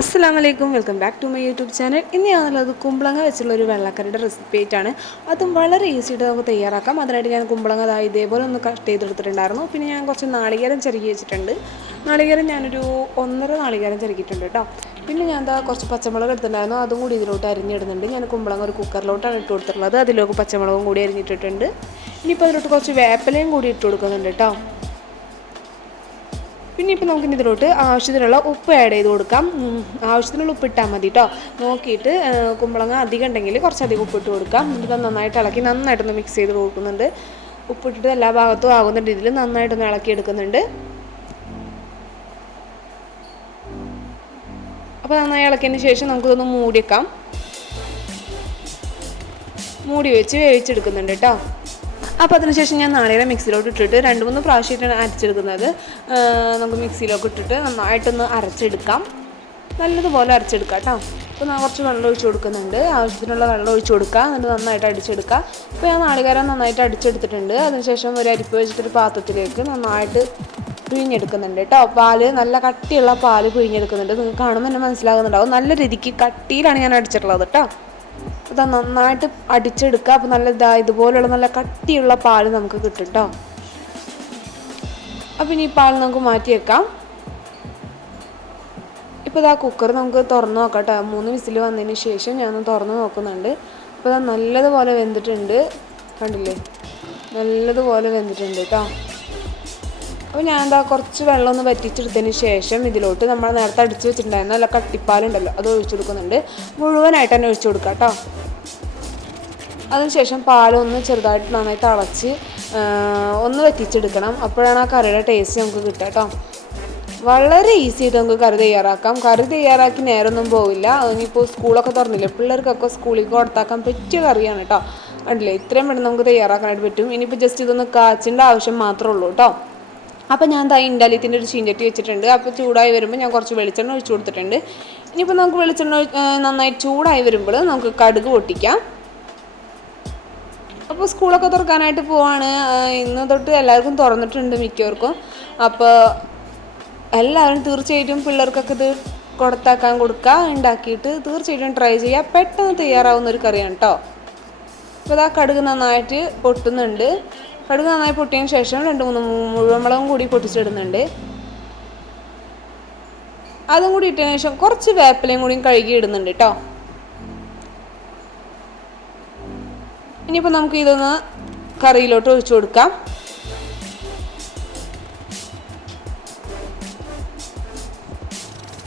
അസ്സാം വലൈക്കും welcome back to my YouTube channel. ഇന്ന് ഞാനുള്ളത് കുമ്പളങ്ങ വെച്ചുള്ള ഒരു വെള്ളക്കറിയുടെ റെസിപ്പി ആയിട്ടാണ്. അതും വളരെ ഈസി ആയിട്ട് നമുക്ക് തയ്യാറാക്കാം. അതിനായിട്ട് ഞാൻ കുമ്പളങ്ങ ദാ ഇതേപോലെ ഒന്ന് കട്ട് ചെയ്തെടുത്തിട്ടുണ്ടായിരുന്നു. പിന്നെ ഞാൻ കുറച്ച് നാളികേരം ചെറുക്കി വെച്ചിട്ടുണ്ട്. നാളികേരം ഞാനൊരു ഒന്നര നാളികേരം ചെറുക്കിയിട്ടുണ്ട് കേട്ടോ. പിന്നെ ഞാൻ എന്താ കുറച്ച് പച്ചമുളക് എടുത്തിട്ടുണ്ടായിരുന്നു. അതും കൂടി ഇതിലോട്ട് അരിഞ്ഞിടുന്നുണ്ട്. ഞാൻ കുമ്പളങ്ങ ഒരു കുക്കറിലോട്ടാണ് ഇട്ട് കൊടുത്തിട്ടുള്ളത്. അതിലേക്ക് പച്ചമുളകും കൂടി അരിഞ്ഞിട്ടിട്ടുണ്ട്. ഇനിയിപ്പോൾ അതിലോട്ട് കുറച്ച് വേപ്പിലയും കൂടി ഇട്ട് കൊടുക്കുന്നുണ്ട് കേട്ടോ. പിന്നെ ഇപ്പോൾ നമുക്ക് ഇതിലോട്ട് ആവശ്യത്തിനുള്ള ഉപ്പ് ആഡ് ചെയ്ത് കൊടുക്കാം. ആവശ്യത്തിനുള്ള ഉപ്പ് ഇട്ടാൽ മതി കേട്ടോ നോക്കിയിട്ട് കുമ്പളങ്ങ അധികം ഉണ്ടെങ്കിൽ കുറച്ചധികം ഉപ്പ് ഇട്ട് കൊടുക്കാം. എന്നിട്ട് നന്നായിട്ട് ഇളക്കി നന്നായിട്ടൊന്ന് മിക്സ് ചെയ്ത് കൊടുക്കുന്നുണ്ട്. ഉപ്പിട്ടിട്ട് എല്ലാ ഭാഗത്തും ആകുന്ന രീതിയിൽ നന്നായിട്ടൊന്ന് ഇളക്കി എടുക്കുന്നുണ്ട്. അപ്പോൾ നന്നായി ഇളക്കിയതിന് ശേഷം നമുക്കിതൊന്ന് മൂടി വെക്കാം. മൂടി വെച്ച് വേവിച്ചെടുക്കുന്നുണ്ട് കേട്ടോ അപ്പോൾ അതിനുശേഷം ഞാൻ നാളികേരം മിക്സിയിലോട്ട് ഇട്ടിട്ട് രണ്ട് മൂന്ന് പ്രാവശ്യമായിട്ടാണ് അരച്ചെടുക്കുന്നത്. നമുക്ക് മിക്സിയിലൊക്കെ ഇട്ടിട്ട് നന്നായിട്ടൊന്ന് അരച്ചെടുക്കാം. നല്ലതുപോലെ അരച്ചെടുക്കാം കേട്ടോ. അപ്പോൾ ഞാൻ കുറച്ച് വെള്ളം ഒഴിച്ച് കൊടുക്കുന്നുണ്ട്. ആവശ്യത്തിനുള്ള വെള്ളം ഒഴിച്ച് കൊടുക്കുക എന്നിട്ട് നന്നായിട്ട് അടിച്ചെടുക്കുക അപ്പോൾ ഞാൻ നാളികേരം നന്നായിട്ട് അടിച്ചെടുത്തിട്ടുണ്ട്. അതിനുശേഷം ഒരു അരിപ്പ് വെച്ചിട്ടൊരു പാത്രത്തിലേക്ക് നന്നായിട്ട് പിഴിഞ്ഞെടുക്കുന്നുണ്ട് കേട്ടോ. പാൽ നല്ല കട്ടിയുള്ള പാൽ പിഴിഞ്ഞെടുക്കുന്നുണ്ട് നിങ്ങൾക്ക് കാണുമ്പോൾ തന്നെ മനസ്സിലാകുന്നുണ്ടാവും. നല്ല രീതിക്ക് കട്ടിയിലാണ് ഞാൻ അടിച്ചിട്ടുള്ളത് കേട്ടോ. അത് നന്നായിട്ട് അടിച്ചെടുക്കുക. അപ്പോൾ നല്ല ഇതാ ഇതുപോലുള്ള നല്ല കട്ടിയുള്ള പാൽ നമുക്ക് കിട്ടും കേട്ടോ അപ്പം ഇനി ഈ പാൽ നമുക്ക് മാറ്റി വെക്കാം. ഇപ്പോൾ ഇതാ കുക്കർ നമുക്ക് തുറന്ന് നോക്കാം കേട്ടോ മൂന്ന് വിസിൽ വന്നതിന് ശേഷം ഞാനൊന്ന് തുറന്ന് നോക്കുന്നുണ്ട്. അപ്പോൾ ഇതാ നല്ലതുപോലെ വെന്തിട്ടുണ്ട്. കണ്ടില്ലേ? നല്ലതുപോലെ വെന്തിട്ടുണ്ട് കേട്ടോ അപ്പോൾ ഞാൻ എന്താ കുറച്ച് വെള്ളം ഒന്ന് വറ്റിച്ചെടുത്തതിന് ശേഷം ഇതിലോട്ട് നമ്മൾ നേരത്തെ അടിച്ച് വെച്ചിട്ടുണ്ടായിരുന്ന നല്ല കട്ടിപ്പാലുണ്ടല്ലോ അത് ഒഴിച്ചു കൊടുക്കുന്നുണ്ട്. മുഴുവനായിട്ട് തന്നെ ഒഴിച്ചു കൊടുക്കുക കേട്ടോ. അതിനുശേഷം പാലൊന്ന് ചെറുതായിട്ട് നന്നായി തിളച്ച് ഒന്ന് വറ്റിച്ചെടുക്കണം. അപ്പോഴാണ് ആ കറിയുടെ ടേസ്റ്റ് നമുക്ക് കിട്ടുക കേട്ടോ. വളരെ ഈസി ആയിട്ട് നമുക്ക് കറി തയ്യാറാക്കാം. കറി തയ്യാറാക്കി നേരൊന്നും പോവില്ല. ഇനിയിപ്പോൾ സ്കൂളൊക്കെ തുറന്നില്ലേ പിള്ളേർക്കൊക്കെ സ്കൂളിൽ കൊടുത്താക്കാൻ പറ്റിയ കറിയാണ് കേട്ടോ. കണ്ടില്ലേ? ഇത്രയും പെട്ടെന്ന് നമുക്ക് തയ്യാറാക്കാനായിട്ട് പറ്റും. ഇനിയിപ്പോൾ ജസ്റ്റ് ഇതൊന്ന് കാച്ചിന്റെ ആവശ്യം മാത്രമേ ഉള്ളൂ കേട്ടോ. അപ്പോൾ ഞാൻ ദാ ഇൻഡാലിയത്തിന്റെ ഒരു ചീഞ്ചട്ടി വെച്ചിട്ടുണ്ട്. അപ്പോൾ ചൂടായി വരുമ്പോൾ ഞാൻ കുറച്ച് വെളിച്ചെണ്ണ ഒഴിച്ചു കൊടുത്തിട്ടുണ്ട്. ഇനിയിപ്പോൾ നമുക്ക് വെളിച്ചെണ്ണ നന്നായി ചൂടായി വരുമ്പോൾ നമുക്ക് കടുക് പൊട്ടിക്കാം. അപ്പോൾ സ്കൂളൊക്കെ തുറക്കാനായിട്ട് പോവാണ്. ഇന്ന് തൊട്ട് എല്ലാവർക്കും തുറന്നിട്ടുണ്ട് മിക്കവർക്കും. അപ്പോൾ എല്ലാവരും തീർച്ചയായിട്ടും പിള്ളേർക്കൊക്കെ ഇത് കൊടുത്താക്കാൻ കൊടുക്കുക ഉണ്ടാക്കിയിട്ട് തീർച്ചയായിട്ടും ട്രൈ ചെയ്യുക പെട്ടെന്ന് തയ്യാറാവുന്ന ഒരു കറിയാണ് കേട്ടോ അപ്പോൾ ഇതാ കടുക് നന്നായിട്ട് പൊട്ടുന്നുണ്ട്. കടുക് നന്നായി പൊട്ടിയതിന് ശേഷം രണ്ട് മൂന്ന് മുഴുവൻ മുളകും കൂടി പൊട്ടിച്ചിടുന്നുണ്ട്. അതും കൂടി ഇട്ടതിന് ശേഷം കുറച്ച് വേപ്പിലയും കൂടി കഴുകി ഇടുന്നുണ്ട് കേട്ടോ ഇനിയിപ്പോൾ നമുക്ക് ഇതൊന്ന് കറിയിലോട്ട് ഒഴിച്ചു കൊടുക്കാം.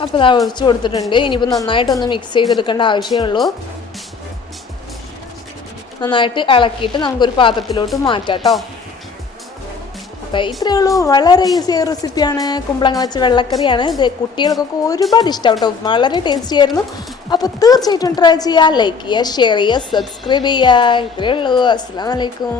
അപ്പോൾ ഇതാ ഒഴിച്ചു കൊടുത്തിട്ടുണ്ട്. ഇനിയിപ്പോൾ നന്നായിട്ടൊന്ന് മിക്സ് ചെയ്തെടുക്കേണ്ട ആവശ്യമേ ഉള്ളൂ. നന്നായിട്ട് ഇളക്കിയിട്ട് നമുക്കൊരു പാത്രത്തിലോട്ട് മാറ്റാം കേട്ടോ അപ്പോൾ ഇത്രയേ ഉള്ളൂ. വളരെ ഈസിയായ റെസിപ്പിയാണ് കുമ്പളങ്ങ വെച്ച വെള്ളക്കറിയാണ്. ഇത് കുട്ടികൾക്കൊക്കെ ഒരുപാട് ഇഷ്ടം കേട്ടോ വളരെ ടേസ്റ്റി ആയിരുന്നു. അപ്പോൾ തീർച്ചയായിട്ടും ട്രൈ ചെയ്യുക ലൈക്ക് ചെയ്യുക ഷെയർ ചെയ്യുക സബ്സ്ക്രൈബ് ചെയ്യുക ഇത്രയേ ഉള്ളൂ. അസ്സാം വലൈക്കും